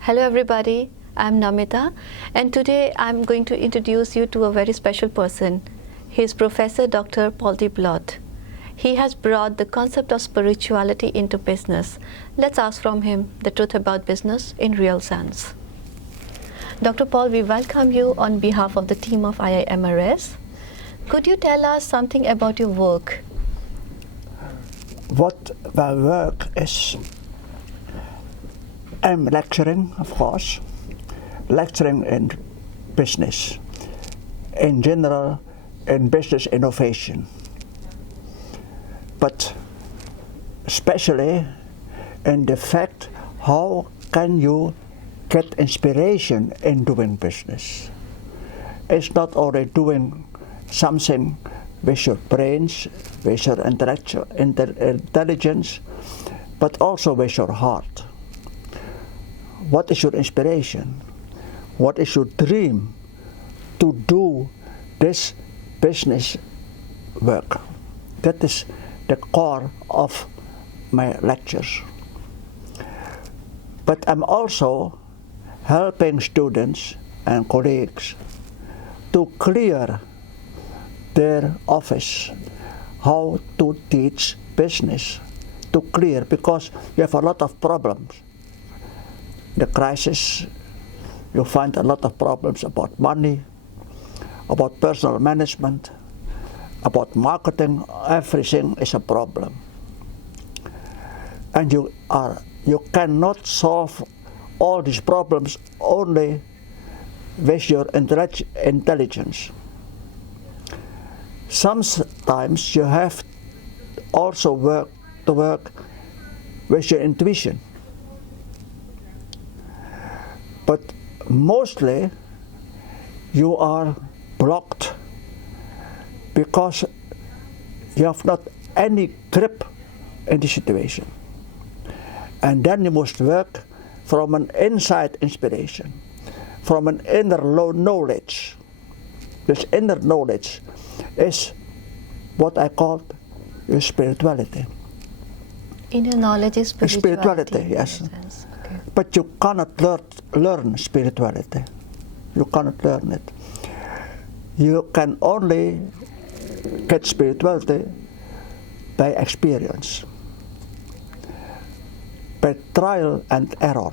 Hello everybody, I'm Namita and today I'm going to introduce you to a very special person. He is Professor Dr. Paul de Blot. He has brought the concept of spirituality into business. Let's ask from him the truth about business in real sense. Dr. Paul, we welcome you on behalf of the team of IIMRS. Could you tell us something about your work? What my work is, I'm lecturing, of course, lecturing in business, in general, in business innovation, but especially in the fact how can you get inspiration in doing business. It's not only doing something with your brains, with your intelligence, but also with your heart. What is your inspiration? What is your dream to do this business work? That is the core of my lectures. But I'm also helping students and colleagues to clear their office, how to teach business, to clear, because you have a lot of problems. The crisis, you find a lot of problems about money, about personal management, about marketing. Everything is a problem. And you cannot solve all these problems only with your intelligence. Sometimes you have also to work with your intuition. But mostly you are blocked because you have not any grip in the situation. And then you must work from an inside inspiration, from an inner knowledge. This inner knowledge is what I call your spirituality. Inner knowledge is spirituality. Yes. Okay. But you cannot learn spirituality. You cannot learn it. You can only get spirituality by experience, by trial and error.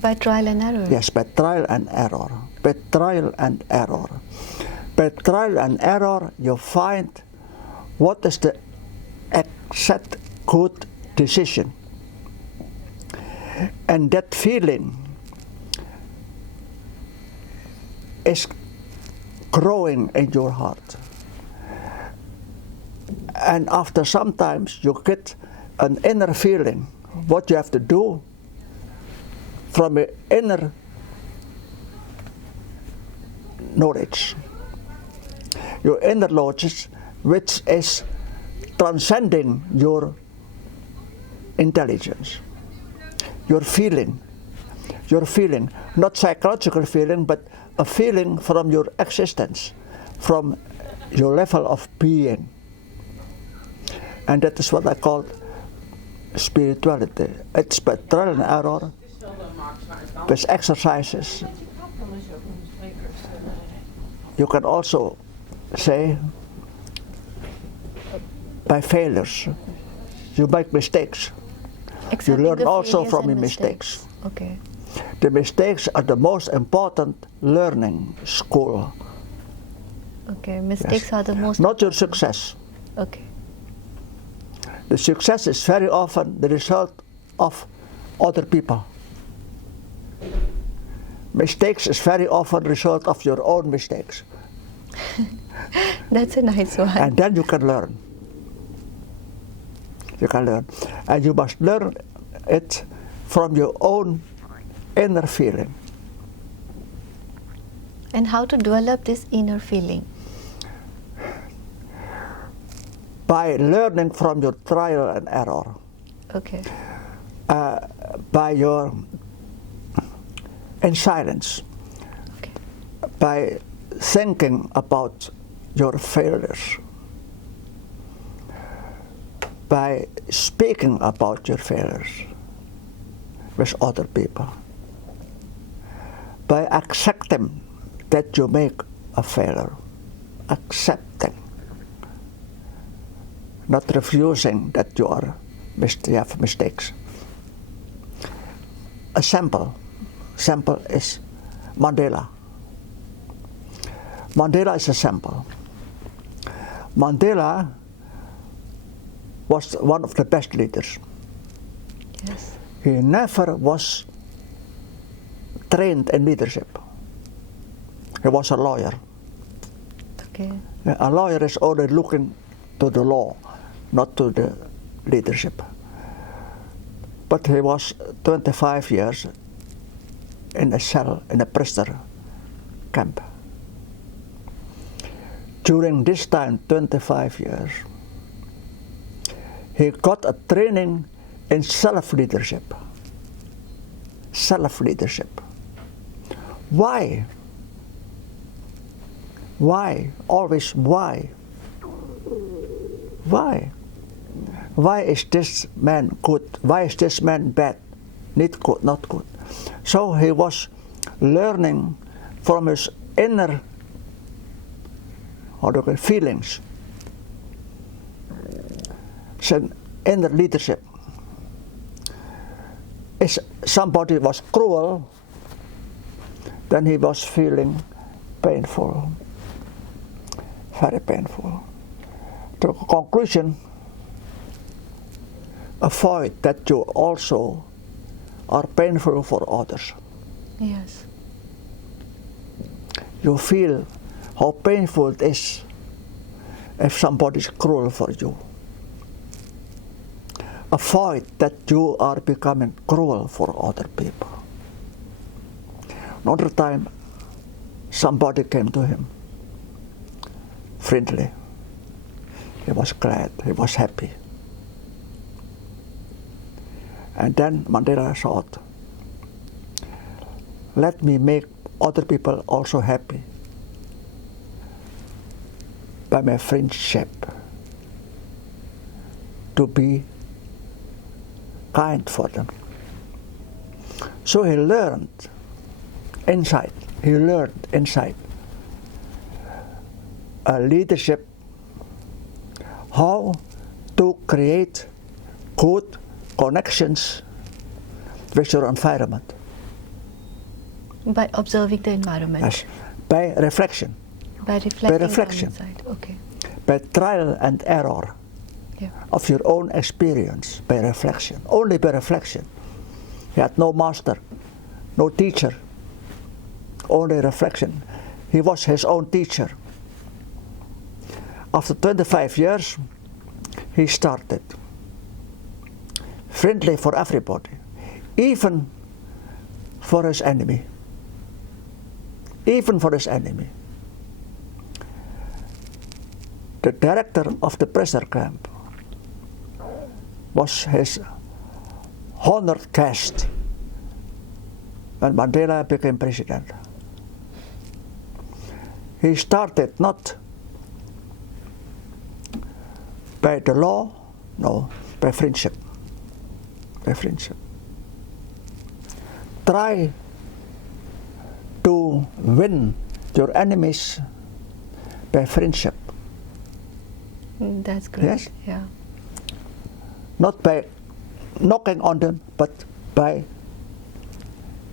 By trial and error? Yes, by trial and error. By trial and error. By trial and error, you find what is the exact good decision. And that feeling is growing in your heart. And after some times you get an inner feeling what you have to do from your inner knowledge. Your inner knowledge, which is transcending your intelligence. Your feeling, not psychological feeling, but a feeling from your existence, from your level of being. And that is what I call spirituality. It's by trial and error, with exercises. You can also say by failures. You make mistakes. You learn also from your mistakes. Okay. The mistakes are the most important learning school. Okay, mistakes are the most... Not your success. Okay. The success is very often the result of other people. Mistakes is very often the result of your own mistakes. That's a nice one. And then you can learn. You can learn. And you must learn it from your own inner feeling. And how to develop this inner feeling? By learning from your trial and error. Okay. By your in silence. Okay. By thinking about your failures. By speaking about your failures. with other people. By accepting that you make a failure, accepting, not refusing that you have mistakes. A sample is Mandela. Mandela is a sample. Mandela was one of the best leaders. Yes. He never was trained in leadership. He was a lawyer. Okay. A lawyer is only looking to the law, not to the leadership. But he was 25 years in a cell, in a prisoner camp. During this time, 25 years, he got a training in self-leadership. Self-leadership. Why? Why? Always why? Why? Why is this man good? Why is this man bad? Not good, not good. So he was learning from his inner feelings. So inner leadership. If somebody was cruel, then he was feeling painful, very painful. The conclusion, avoid that you also are painful for others. Yes. You feel how painful it is if somebody is cruel for you. Avoid that you are becoming cruel for other people. Another time, somebody came to him, friendly. He was glad, he was happy. And then Mandela thought, let me make other people also happy by my friendship, to be kind for them. So he learned inside a leadership, how to create good connections with your environment. By observing the environment. Yes, by reflection. By reflecting. By reflection. On inside. Okay. By trial and error. Yeah. Of your own experience, by reflection, only by reflection. He had no master, no teacher, only reflection. He was his own teacher. After 25 years, he started friendly for everybody, even for his enemy. Even for his enemy. The director of the prisoner camp was his honored guest when Mandela became president. He started not by the law, no, by friendship. By friendship. Try to win your enemies by friendship. That's great. Yes? Yeah. Not by knocking on them, but by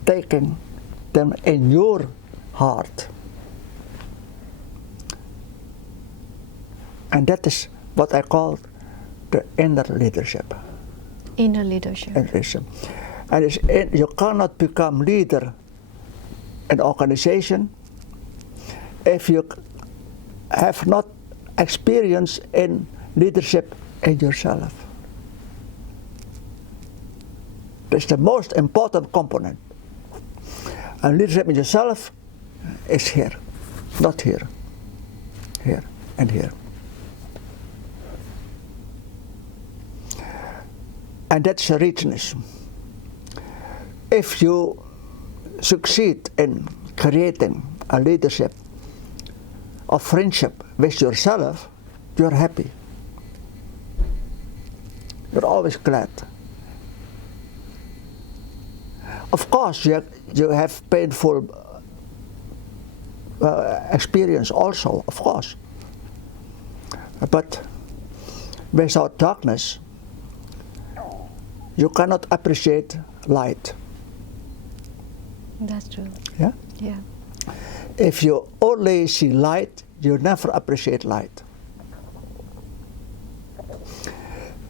taking them in your heart. And that is what I call the inner leadership. Inner leadership. Inner leadership. And you cannot become leader in an organization if you have not experience in leadership in yourself. That's the most important component. And leadership in yourself is here, not here. Here and here. And that's a richness. If you succeed in creating a leadership of friendship with yourself, you're happy. You're always glad. Of course, you have painful experience also, of course. But without darkness, you cannot appreciate light. That's true. Yeah? Yeah. If you only see light, you never appreciate light.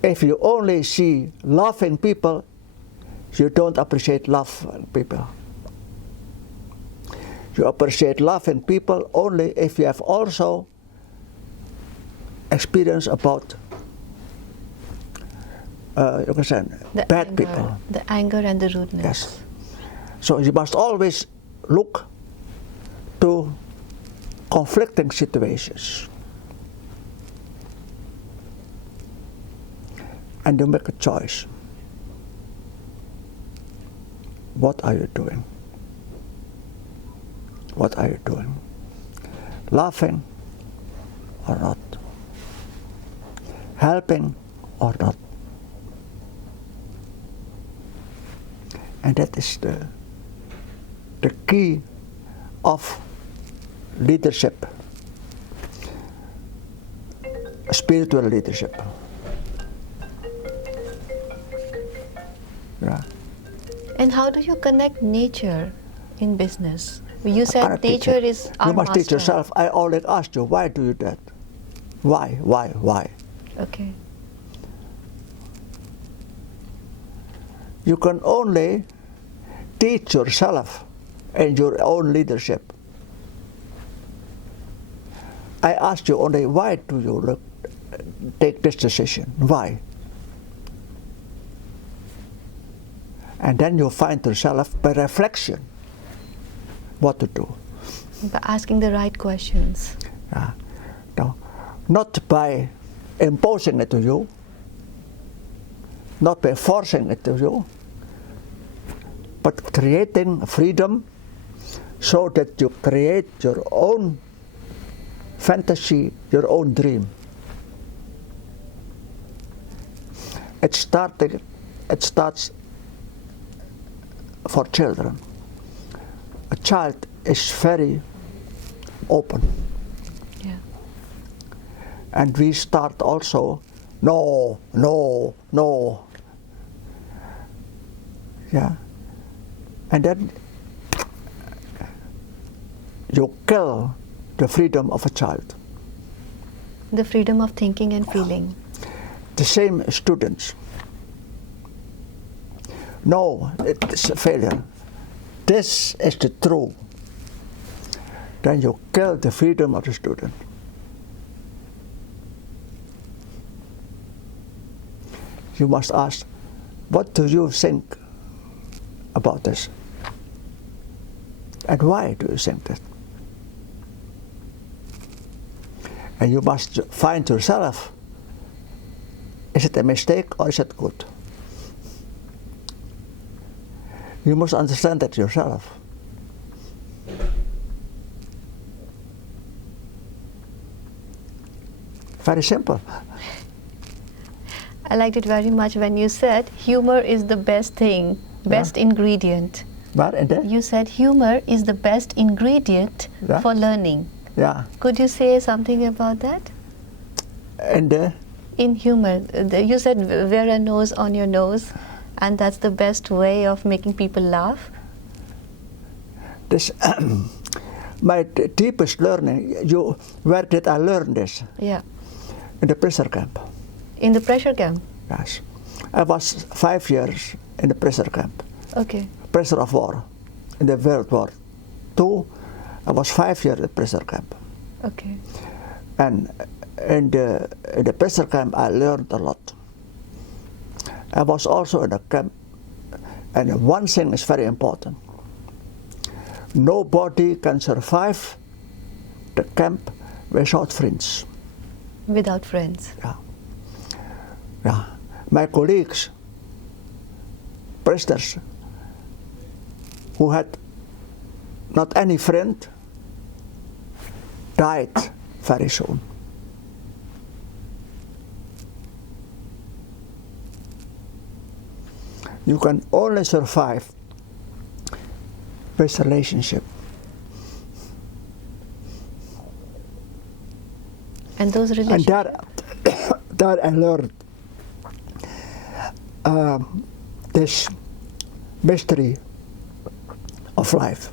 If you only see love in people, you don't appreciate love in people. You appreciate love in people only if you have also experience about you can say bad people. The anger and the rudeness. Yes. So you must always look to conflicting situations. And you make a choice. What are you doing? What are you doing? Laughing or not? Helping or not? And that is the key of leadership, spiritual leadership. Yeah. And how do you connect nature in business? You said nature is our You must master. teach yourself. I already asked you, why do you do that? Why? Okay. You can only teach yourself and your own leadership. I asked you only, why do you take this decision? Why? And then you find yourself by reflection what to do. By asking the right questions. No, not by imposing it to you, not by forcing it to you, but creating freedom so that you create your own fantasy, your own dream. It starts for children. A child is very open. Yeah. And we start also, no. Yeah. And then you kill the freedom of a child. The freedom of thinking and feeling. The same students. No, it's a failure. This is the truth. Then you kill the freedom of the student. You must ask, what do you think about this? And why do you think that? And you must find yourself, is it a mistake or is it good? You must understand that yourself. Very simple. I liked it very much when you said humor is the best thing, best ingredient. But and then? You said humor is the best ingredient for learning. Yeah. Could you say something about that? And In humor, you said wear a nose on your nose, and that's the best way of making people laugh. this, my deepest learning, where did I learn this? Yeah. In the pressure camp. In the pressure camp? Yes. I was 5 years in the pressure camp. Okay. Pressure of war. In the World War II, I was 5 years in the pressure camp. Okay. And in the pressure camp, I learned a lot. I was also in a camp, and one thing is very important. Nobody can survive the camp without friends. Without friends? Yeah. Yeah. My colleagues, prisoners, who had not any friend, died very soon. You can only survive with relationship. And those relationships? And that I learned this mystery of life.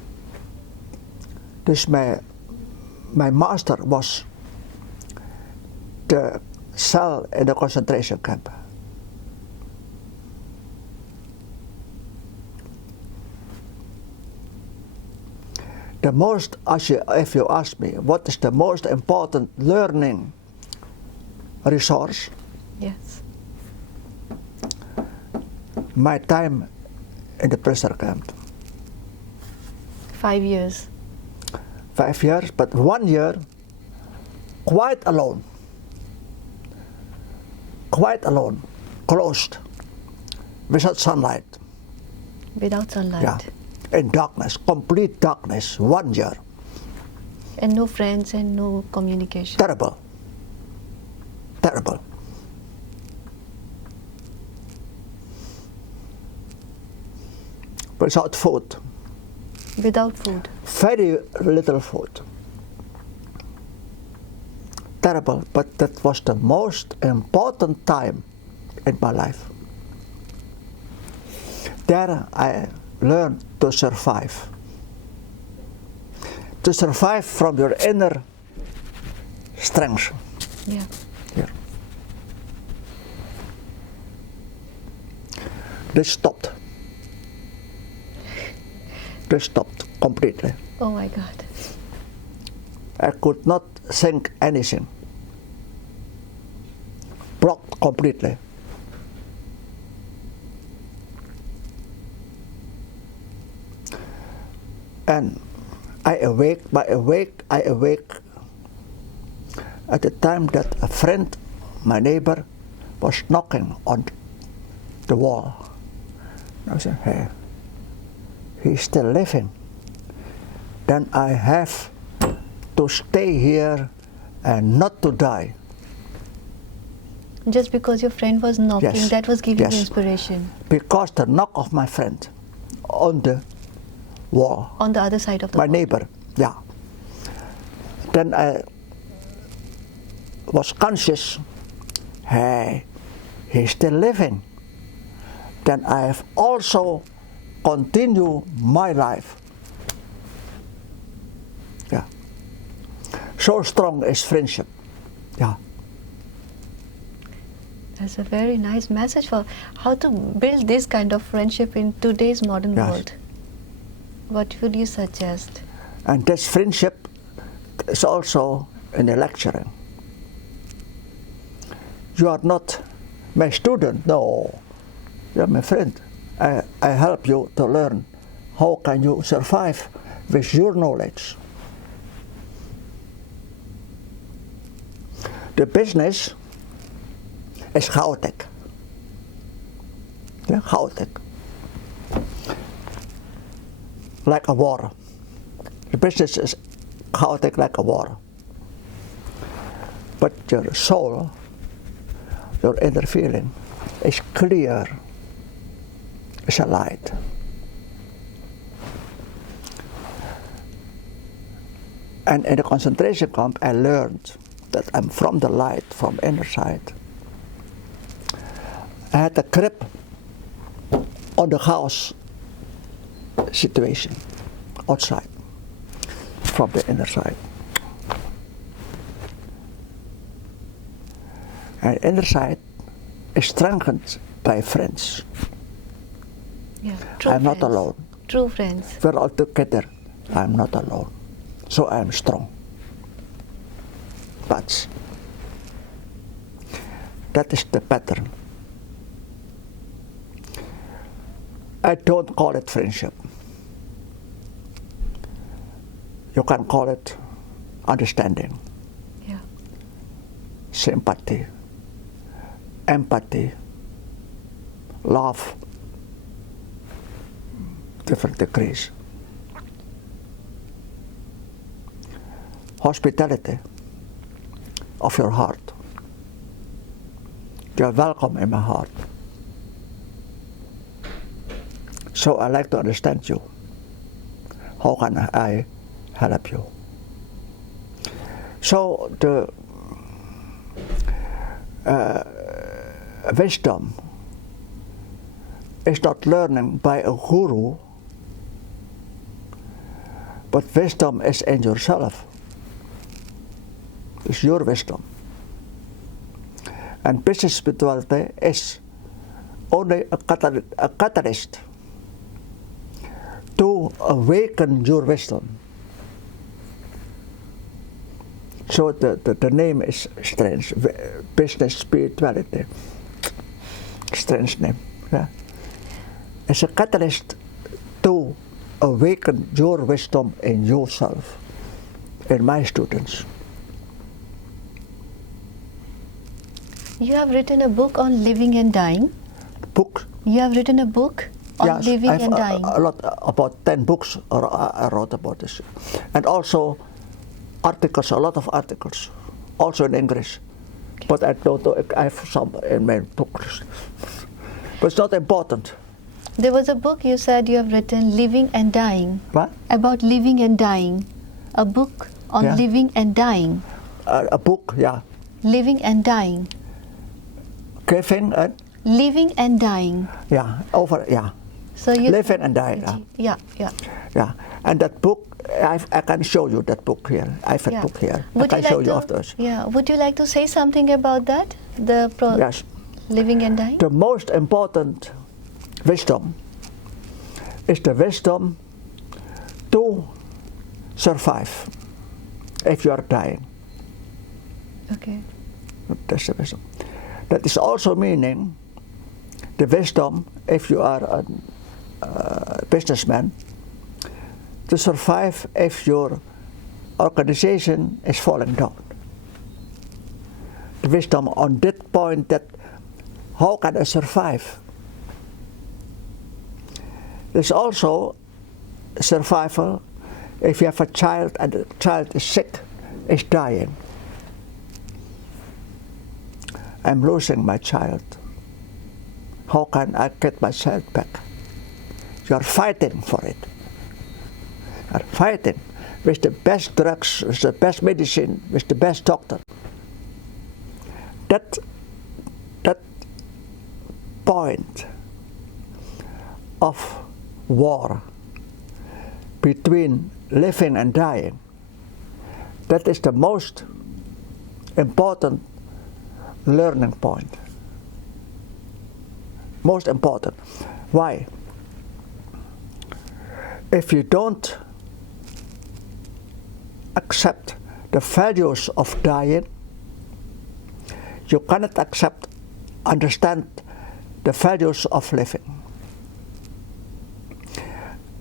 This my master was the cell in the concentration camp. The most, if you ask me, what is the most important learning resource? Yes. My time in the prisoner camp. 5 years. 5 years, but 1 year quite alone, closed, without sunlight. Without sunlight. Yeah, in darkness, complete darkness, 1 year. And no friends and no communication. Terrible, terrible. Without food. Without food. Very little food. Terrible, but that was the most important time in my life. There I learned to survive. To survive from your inner strength. Yeah. Here. They stopped. They stopped completely. Oh my God. I could not think anything. Blocked completely. And I awake at the time that a friend, my neighbor, was knocking on the wall. I said, hey, he's still living. Then I have to stay here and not to die. Just because your friend was knocking, Yes. that was giving Yes. you inspiration. Because the knock of my friend on the wall, On the other side of the my wall. neighbor, yeah. Then I was conscious, hey, he's still living. Then I have also continued my life. Yeah. So strong is friendship. Yeah. That's a very nice message for how to build this kind of friendship in today's modern Yes. world. What would you suggest? And this friendship is also in the lecturing. You are not my student, no. You're my friend. I help you to learn how can you survive with your knowledge. The business is chaotic. Yeah, chaotic. Like a war. The business is chaotic like a war. But your soul, your inner feeling, is clear. It's a light. And in the concentration camp, I learned that I'm from the light, from inner side. I had a grip on the chaos situation outside, from the inner side. And inner side is strengthened by friends. Yeah, true I'm not friends. alone. True friends. We're all together. I'm not alone. So I'm strong. But that is the pattern. I don't call it friendship. You can call it understanding, Yeah. sympathy, empathy, love, different degrees. Hospitality of your heart. You're welcome in my heart. So I like to understand you. how can I help you? So the wisdom is not learning by a guru, but wisdom is in yourself. It's your wisdom. And business spirituality is only a catalyst to awaken your wisdom. So the name is strange, business spirituality. Strange name. Yeah? It's a catalyst to awaken your wisdom in yourself, in my students. You have written a book on living and dying. Books? You have written a book on Yes, living I've and dying. A lot, about 10 books I wrote about this. And also articles, a lot of articles, also in English. Okay. But I don't know, I have some in my books. But it's not important. There was a book you said you have written, Living and Dying. What? About living and dying. A book on living and dying. A book, yeah. Living and dying. Living and? Living and dying. Yeah, So you living and dying. Yeah. Yeah, and that book, I can show you that book here. I have a book here. I can show you afterwards. Yeah, would you like to say something about that? Yes. Living and dying? The most important wisdom is the wisdom to survive if you are dying. Okay. That's the wisdom. That is also meaning the wisdom if you are a businessman to survive if your organization is falling down. The wisdom on that point, that how can I survive? There's also survival if you have a child and the child is sick, is dying. I'm losing my child. How can I get my child back? You are fighting for it. You are fighting with the best drugs, with the best medicine, with the best doctor. That point of war between living and dying, that is the most important learning point. Most important. Why? If you don't accept the values of dying, you cannot understand the values of living.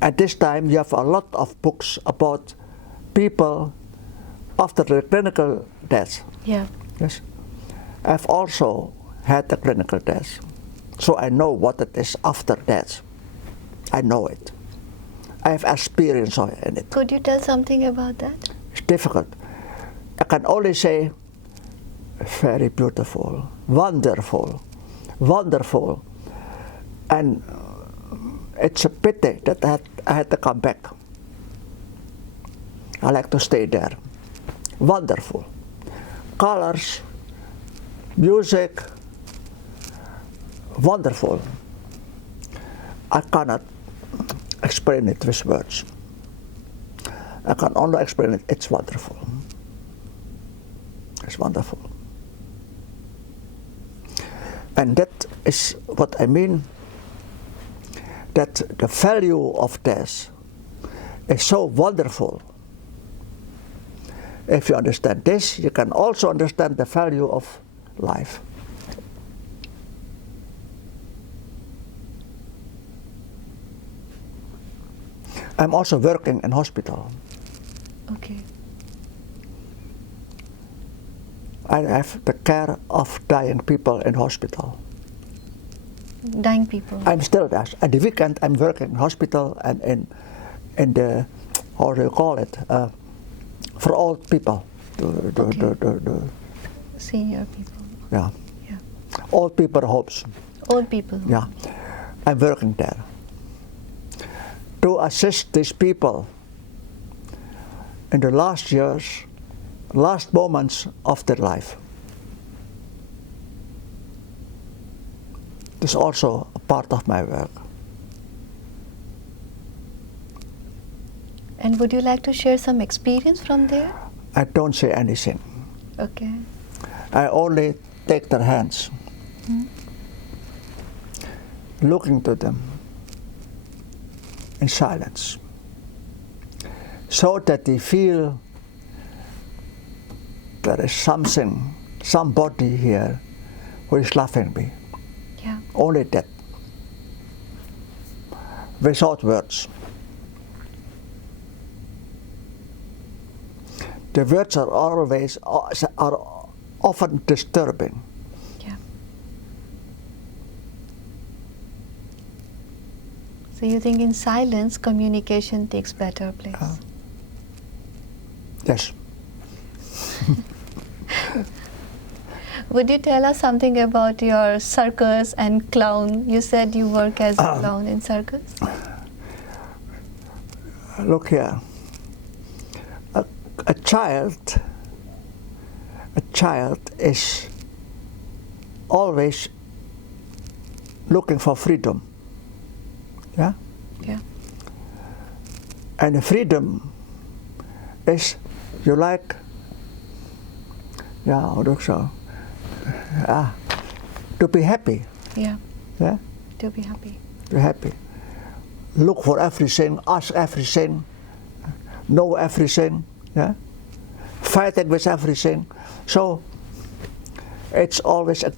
At this time, you have a lot of books about people after the clinical death. Yeah. Yes. I've also had a clinical death, so I know what it is after death. I know it. I have experience in it. Could you tell something about that? It's difficult. I can only say, very beautiful, wonderful, wonderful. And it's a pity that I had to come back. I like to stay there. Wonderful. Colors, music, wonderful. I cannot explain it with words. I can only explain it. It's wonderful. It's wonderful. And that is what I mean, that the value of death is so wonderful. If you understand this, you can also understand the value of life. I'm also working in hospital. Okay. I have the care of dying people in hospital. Dying people. I'm still there. At the weekend, I'm working in hospital and in the, how do you call it, for old people. The senior people. Yeah. Yeah. Old people homes. Old people. Yeah. I'm working there to assist these people in the last years, last moments of their life. This is also a part of my work. And would you like to share some experience from there? I don't say anything. Okay. I only take their hands, looking to them in silence, so that they feel there is something, somebody here who is loving me. Yeah. Only that, without words. The words are often disturbing. Yeah. So you think in silence, communication takes better place? Yes. Would you tell us something about your circus and clown? You said you work as a clown in circus. Look here. A child is always looking for freedom. Yeah? Yeah. And the freedom is, you like, to be happy. Yeah. Yeah? To be happy. To be happy. Look for everything, ask everything, know everything. Yeah? Fighting with everything. So it's always a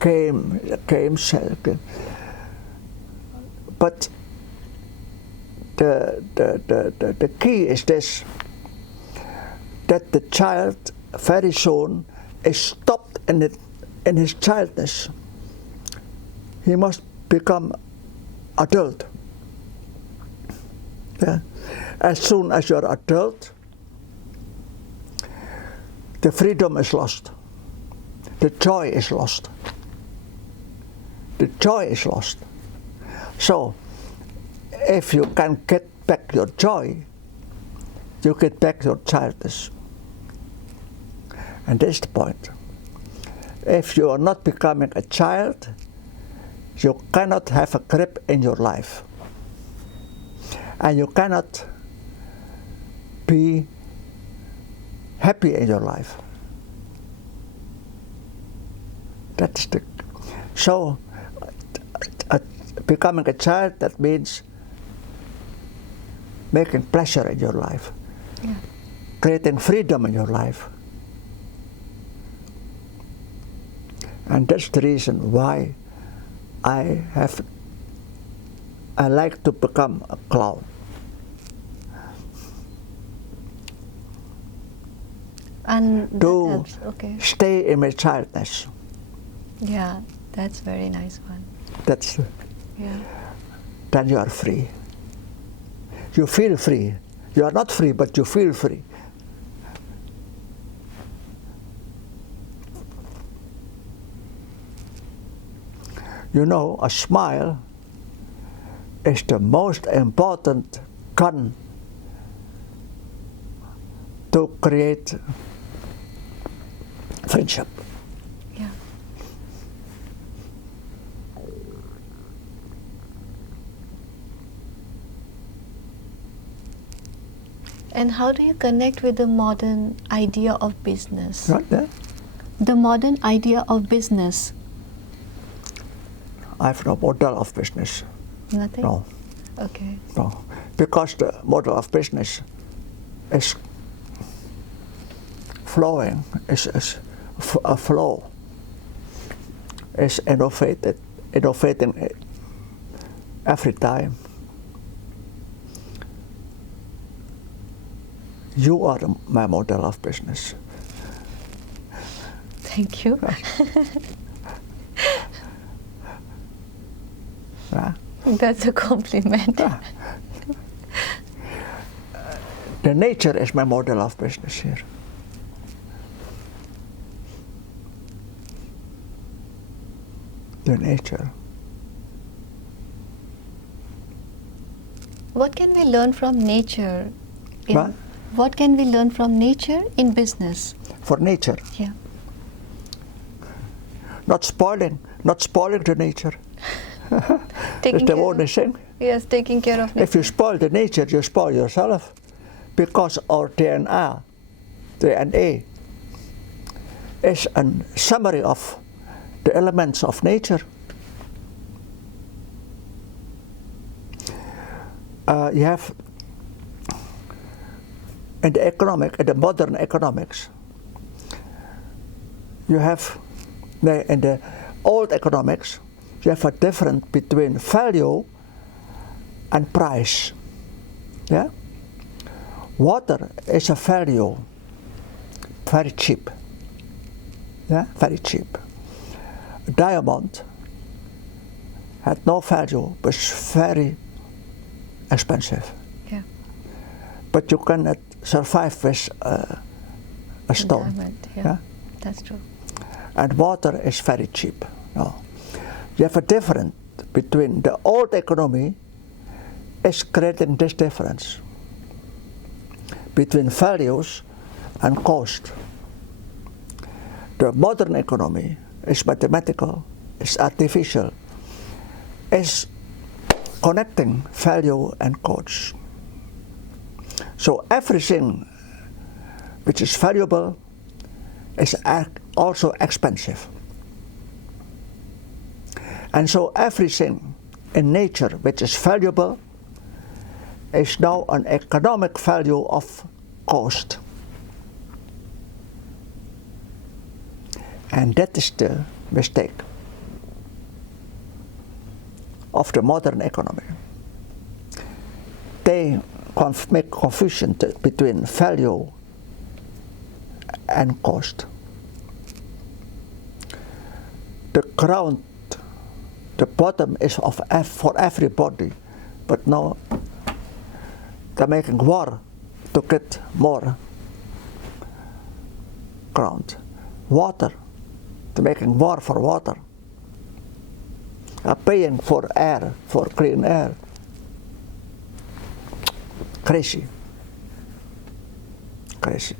game. But the key is this, that the child very soon is stopped in his childness. He must become adult. Yeah? As soon as you're adult, the freedom is lost. The joy is lost. The joy is lost. So, if you can get back your joy, you get back your childness. And that's the point. If you are not becoming a child, you cannot have a grip in your life. And you cannot be happy in your life. That's the, so becoming a child, that means making pleasure in your life, Yeah. creating freedom in your life. And that's the reason why I like to become a clown. And that To helps. Okay. stay in my childness. Yeah, that's very nice one. That's, Yeah. then you are free. You feel free. You are not free, but you feel free. You know, a smile is the most important gun to create friendship. Yeah. And how do you connect with the modern idea of business? Right there. The modern idea of business. I have no model of business. Nothing? No, Okay. no. Because the model of business is flowing, is a flow, is innovating every time. You are my model of business. Thank you. Yeah. That's a compliment. Yeah. The nature is my model of business here. The nature. What can we learn from nature What? What can we learn from nature in business? For nature. Yeah. Not spoiling the nature. Taking It's the care only of, thing. yes, taking care of nature. If you spoil the nature, you spoil yourself. Because our DNA is a summary of the elements of nature. You have in the modern economics, you have in the old economics, you have a difference between value and price. Yeah? Water is a value, very cheap. Yeah, very cheap. A diamond had no value, but it's very expensive. Yeah. But you cannot survive with a stone. Diamond, yeah. Yeah? That's true. And water is very cheap. No. You have a difference between the old economy is creating this difference between values and cost. The modern economy is mathematical, is artificial, is connecting value and cost. So everything which is valuable is also expensive. And so everything in nature which is valuable is now an economic value of cost. And that is the mistake of the modern economy. They make confusion between value and cost. The ground, the bottom is for everybody, but now they're making war to get more ground. Water, they're making war for water. Are paying for air, for clean air. Crazy. Crazy.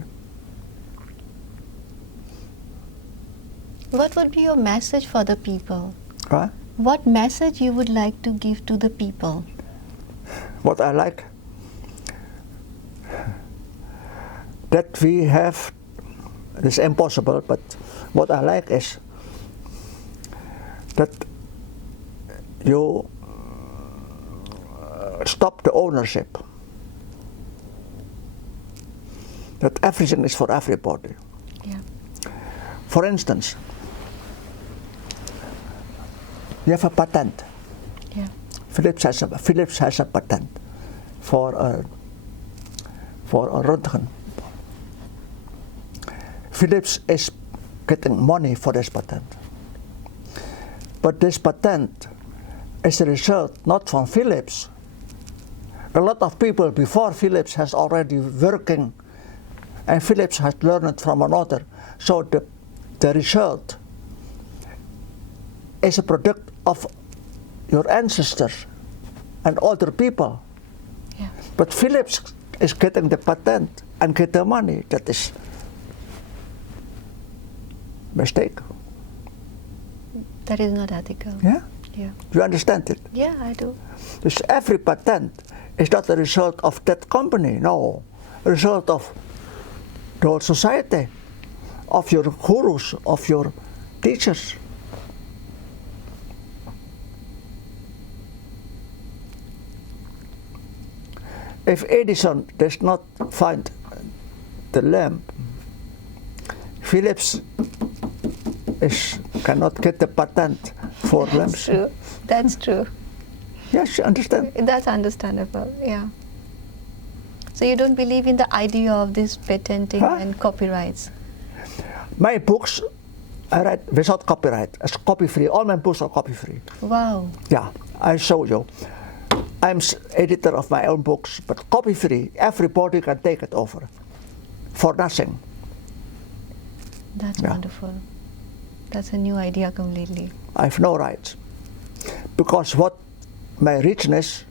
What would be your message for the people? Huh? What message you would like to give to the people? What I like? That we have, it's impossible, but what I like is that you stop the ownership. That everything is for everybody. Yeah. For instance, you have a patent. Yeah. Philips has a patent for a Röntgen. Philips is getting money for this patent. But this patent is a result not from Philips. A lot of people before Philips has already working, and Philips has learned from another. So the result is a product of your ancestors and other people. Yeah. But Philips is getting the patent and get the money. That is mistake. That is not ethical. Yeah? Yeah. You understand it? Yeah, I do. Dus every patent is not a result of that company, no. A result of the whole society, of your gurus, of your teachers. If Edison does not find the lamp, Philips cannot get the patent for lamps. True. That's true. Yes, you understand? That's understandable. Yeah. So you don't believe in the idea of this patenting and copyrights? My books, I write without copyright. It's copy-free. All my books are copy-free. Wow. Yeah, I show you. I'm editor of my own books, but copy-free. Everybody can take it over for nothing. That's wonderful. That's a new idea completely. I have no rights. Because what my richness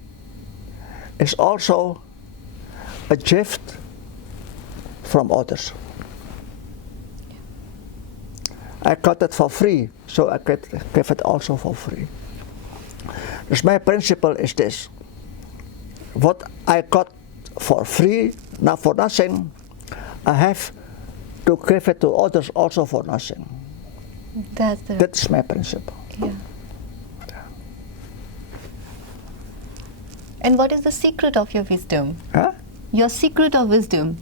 is also a gift from others. I got it for free, so I could give it also for free. Dus my principle is this. What I got for free, not for nothing, I have to give it to others also for nothing. That's my principle. Yeah. And what is the secret of your wisdom? Huh? Your secret of wisdom.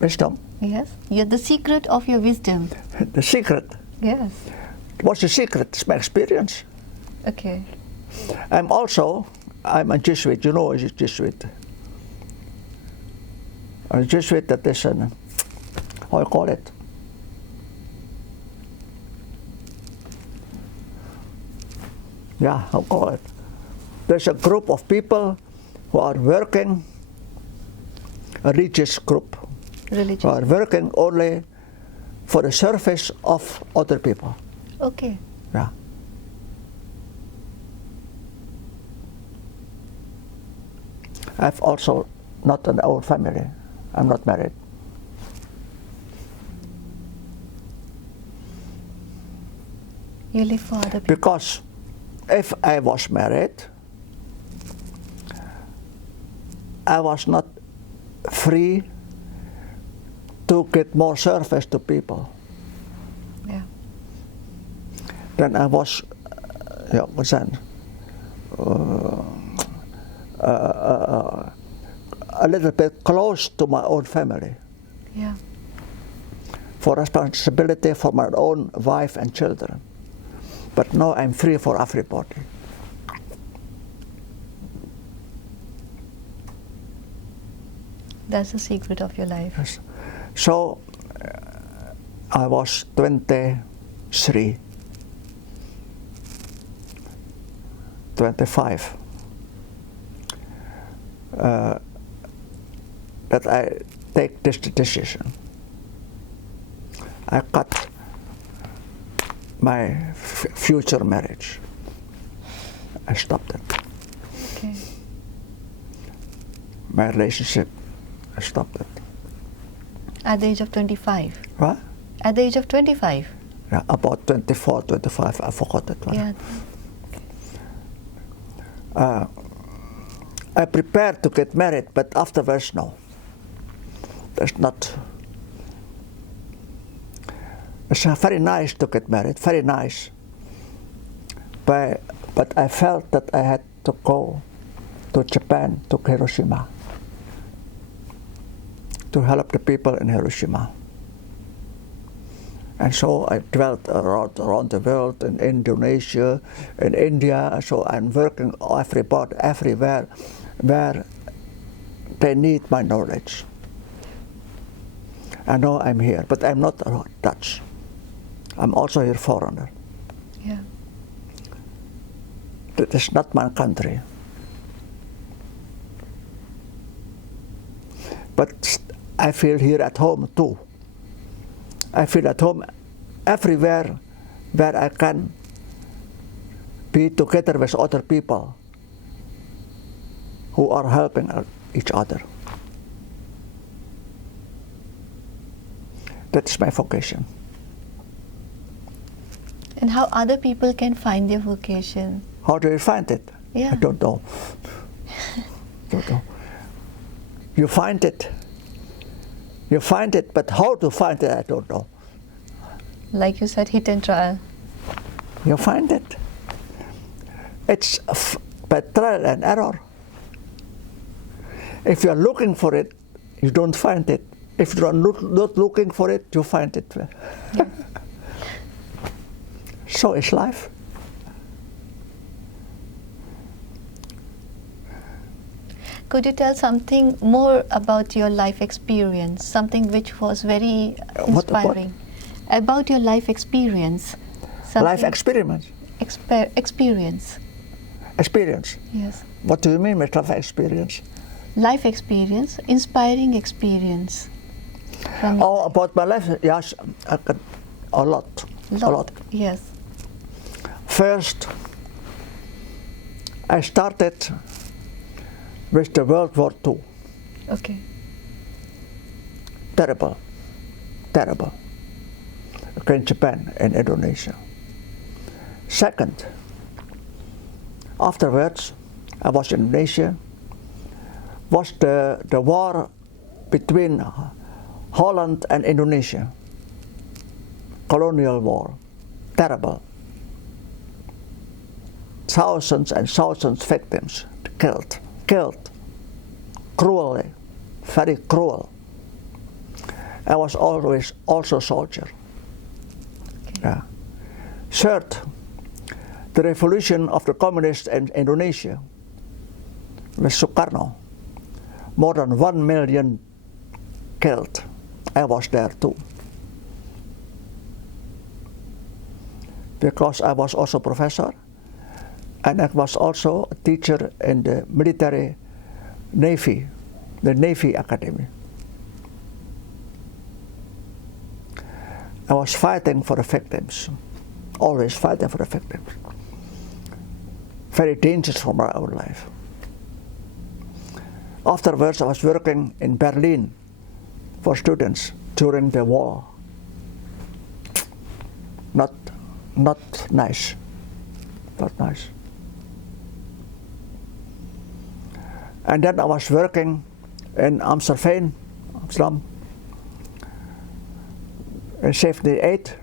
Wisdom? Yes. The secret of your wisdom. The secret? Yes. What's the secret? It's my experience. Okay. I'm a Jesuit, you know a Jesuit. A Jesuit, that is an, how you call it? Yeah, how call it? There's a group of people who are working, a religious group, Religious. who are working only for the service of other people. Okay. Yeah. I've also not an old family. I'm not married. You live for other people. Because if I was married, I was not free to get more service to people. Yeah. Then I was, what's that? A little bit close to my own family. Yeah. For responsibility for my own wife and children. But now I'm free for everybody. That's the secret of your life. Yes. So I was 23, 25. That I take this decision. I cut my future marriage. I stopped it. Okay. My relationship, I stopped it. At the age of 25? What? At the age of 25? Yeah, about 24, 25, I forgot that one. Yeah. I prepared to get married, but afterwards, no. That's not. It's very nice to get married, very nice. But I felt that I had to go to Japan, to Hiroshima, to help the people in Hiroshima. And so I dwelt around the world, in Indonesia, in India, so I'm working everywhere where they need my knowledge. I know I'm here, but I'm not Dutch. I'm also here foreigner. Yeah. That is not my country. But I feel here at home too. I feel at home everywhere where I can be together with other people who are helping each other. That's my vocation. And how other people can find their vocation? How do you find it? Yeah. I don't know. Don't know. You find it. You find it, but how to find it, I don't know. Like you said, hit and trial. You find it. It's by trial and error. If you're looking for it, you don't find it. If you're not looking for it, you find it. Yeah. So is life. Could you tell something more about your life experience, something which was very inspiring? What? About your life experience. Life experiment. Experience. Experience. Yes. What do you mean with life experience? Life experience, inspiring experience. From About my life, yes, a lot. A lot. Yes. First, I started with the World War II. Okay. terrible, terrible, against Japan and Indonesia. Second, afterwards, I was in Indonesia, was the war between Holland and Indonesia, colonial war, terrible. Thousands and thousands of victims killed, cruelly, very cruel. I was always also soldier. Okay. Yeah. Third, the revolution of the communists in Indonesia with Sukarno, more than 1 million killed. I was there too. Because I was also professor, and I was also a teacher in the military Navy, the Navy Academy. I was fighting for the victims, always fighting for the victims. Very dangerous for my own life. Afterwards, I was working in Berlin for students during the war. Not nice, not nice. And then I was working in Amsterdam, in 78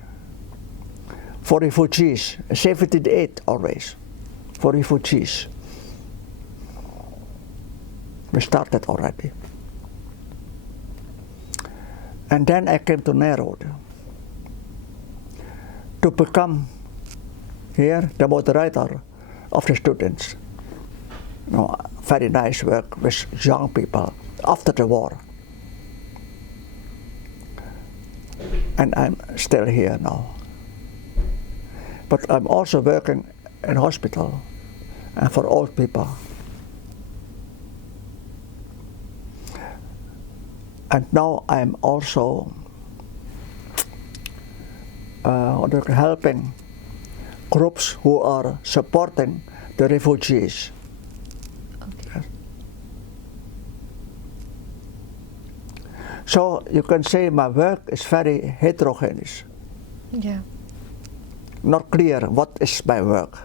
for refugees, 78 always, for refugees. We started already. And then I came to Nyenrode to become here the moderator of the students. You know, very nice work with young people after the war. And I'm still here now. But I'm also working in hospital and for old people. And now I'm also helping groups who are supporting the refugees. Okay. So you can say my work is very heterogeneous. Yeah. Not clear what is my work.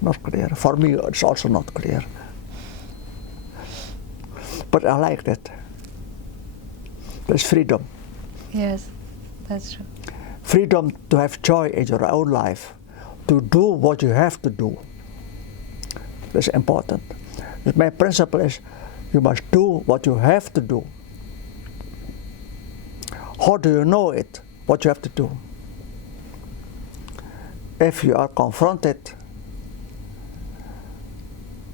Not clear. For me, it's also not clear. But I like that. There's freedom. Yes, that's true. Freedom to have joy in your own life, to do what you have to do. That's important. But my principle is you must do what you have to do. How do you know it, what you have to do? If you are confronted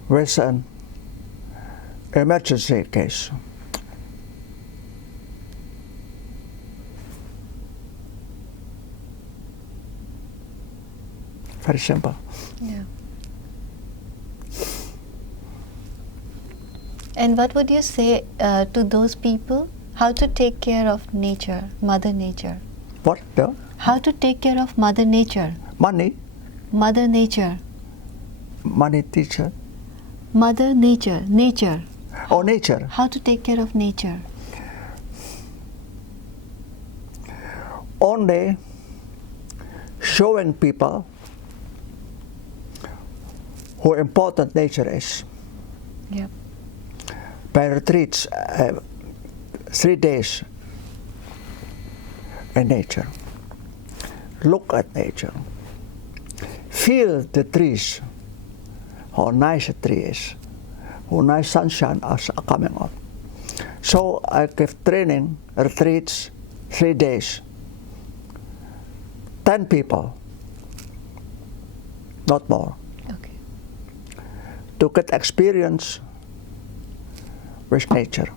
with an emergency case, very simple. Yeah. And what would you say to those people? How to take care of nature, Mother Nature? What? The? How to take care of Mother Nature? Money? Mother Nature. Money teacher? Mother Nature. Nature. Oh, nature. How to take care of nature? Only showing people how important nature is. Yep. By retreats, 3 days in nature. Look at nature. Feel the trees, how nice a tree is, how nice sunshine is coming up. So I give training, retreats, 3 days. 10 people, not more. Okay. To get experience with nature.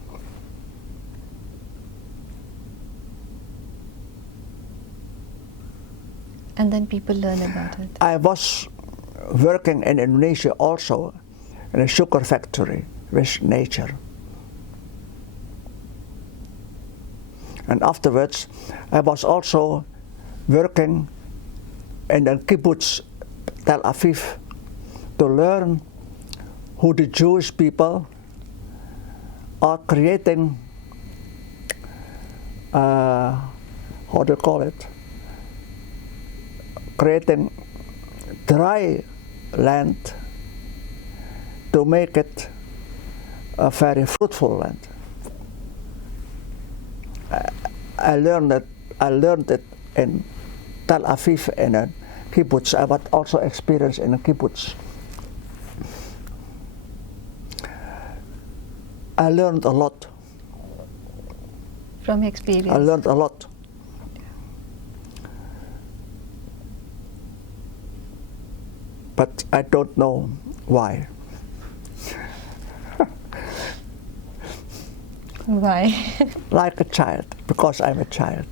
And then people learn about it. I was working in Indonesia also in a sugar factory with nature. And afterwards, I was also working in a kibbutz Tel Aviv to learn how the Jewish people are creating how do you call it? Creating dry land to make it a very fruitful land. I learned it in Tel Aviv in a kibbutz. I was also experienced in a kibbutz. I learned a lot. From experience. I learned a lot. But I don't know why. Why? Like a child, because I'm a child.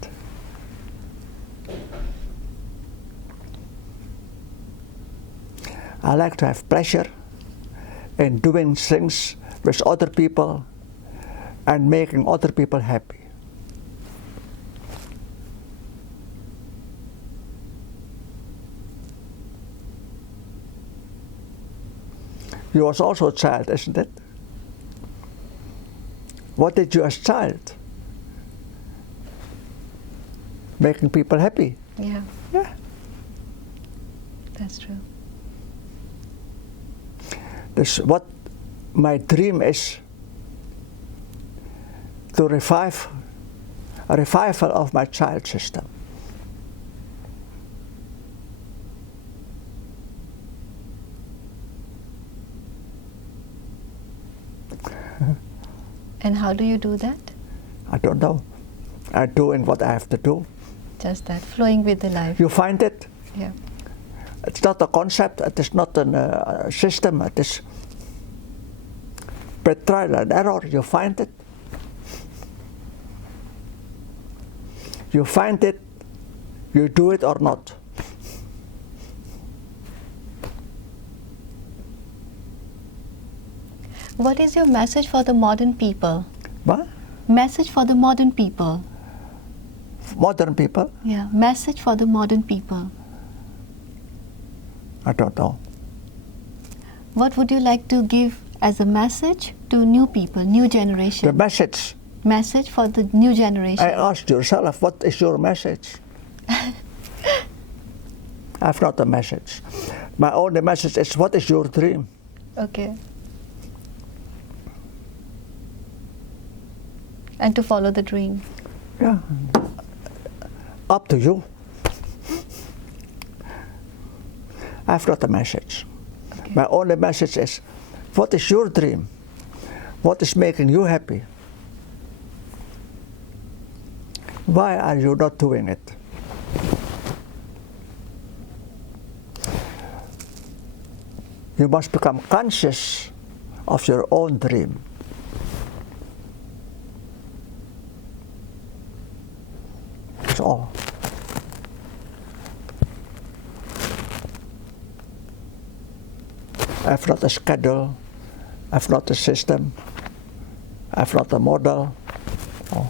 I like to have pleasure in doing things with other people and making other people happy. You was also a child, isn't it? What did you as a child? Making people happy. Yeah. Yeah. That's true. This what my dream is, to revive a revival of my child system. And how do you do that? I don't know. I'm doing what I have to do. Just that, flowing with the life. You find it? Yeah. It's not a concept, it is not a system, it is by trial and error. You find it. You find it, you do it or not. What is your message for the modern people? What? Message for the modern people. Modern people? Yeah, message for the modern people. I don't know. What would you like to give as a message to new people, new generation? The message. Message for the new generation. I asked yourself, what is your message? I have not a message. My only message is, what is your dream? Okay. And to follow the dream. Yeah. Up to you. I have not a message. Okay. My only message is, what is your dream? What is making you happy? Why are you not doing it? You must become conscious of your own dream. That's all. I have not a schedule, I have not a system, I have not a model. Oh.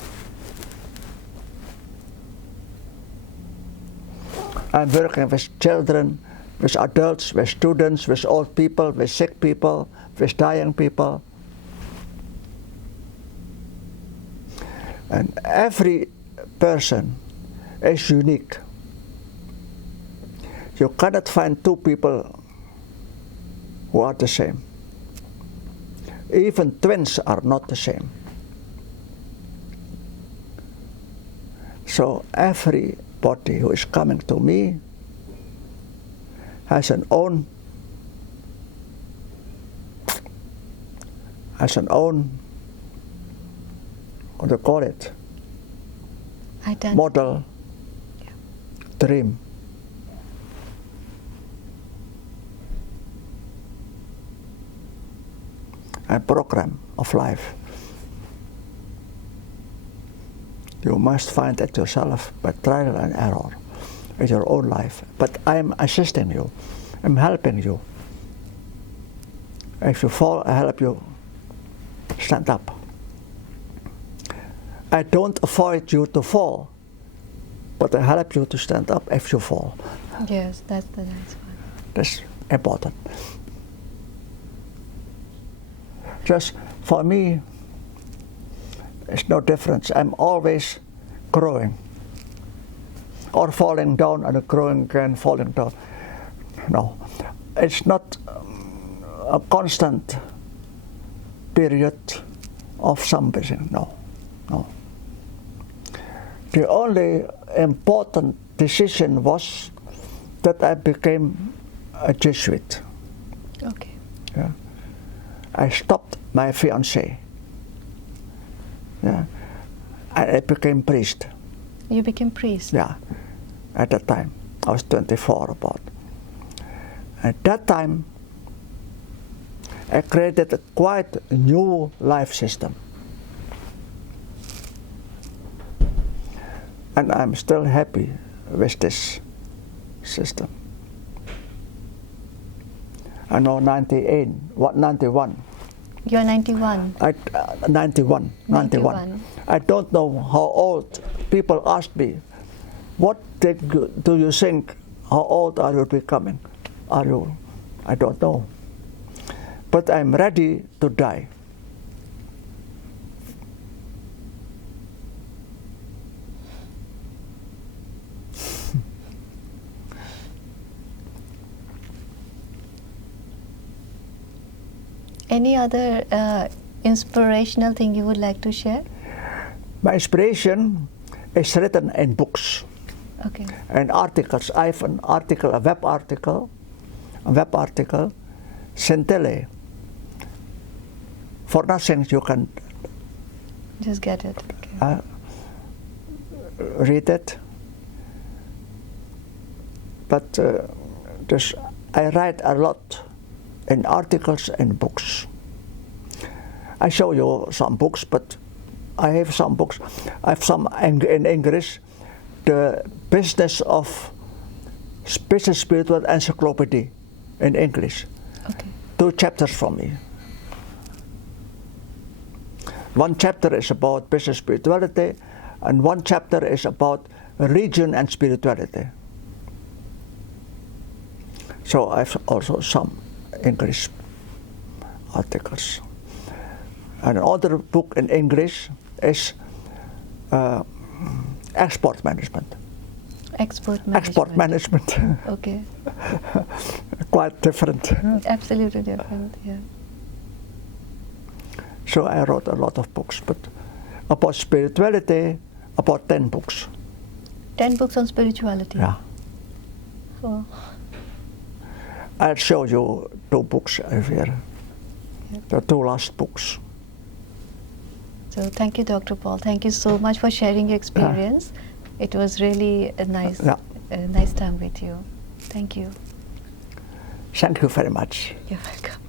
I'm working with children, with adults, with students, with old people, with sick people, with dying people. And every person is unique. You cannot find two people who are the same. Even twins are not the same. So everybody who is coming to me has an own what do you call it? Model, yeah. Dream. And program of life. You must find it yourself by trial and error in your own life. But I'm assisting you. I'm helping you. If you fall, I help you stand up. I don't avoid you to fall, but I help you to stand up if you fall. Yes, that's the nice one. That's important. Just for me, it's no difference. I'm always growing, or falling down and growing again, falling down. No, it's not a constant period of something. No, no. The only important decision was that I became a Jesuit. Okay. Yeah. I stopped my fiancée. Yeah. And I became priest. You became priest? Yeah. At that time, I was 24 about. At that time, I created a quite new life system. And I'm still happy with this system. I know 91. You're 91? 91. I don't know how old. People ask me, what do you think, how old are you becoming? Are you? I don't know. But I'm ready to die. Any other inspirational thing you would like to share? My inspiration is written in books. Okay. And articles. I have an article, a web article, Scintille. For nothing you can just get it. Okay. Read it. But I write a lot in articles and books. I show you some books, but I have some books. I have some in English, the Business Spiritual Encyclopedia in English. Okay. 2 chapters from me. One chapter is about business spirituality, and one chapter is about religion and spirituality. So I have also some English articles. And another book in English is export management. Export management. Export management. Okay. Quite different. Absolutely different, yeah. So I wrote a lot of books, but about spirituality, about 10 books. 10 books on spirituality? Yeah. Oh. I'll show you 2 books here. Yeah. The 2 last books. So thank you, Dr. Paul. Thank you so much for sharing your experience. It was really a nice time with you. Thank you. Thank you very much. You're welcome.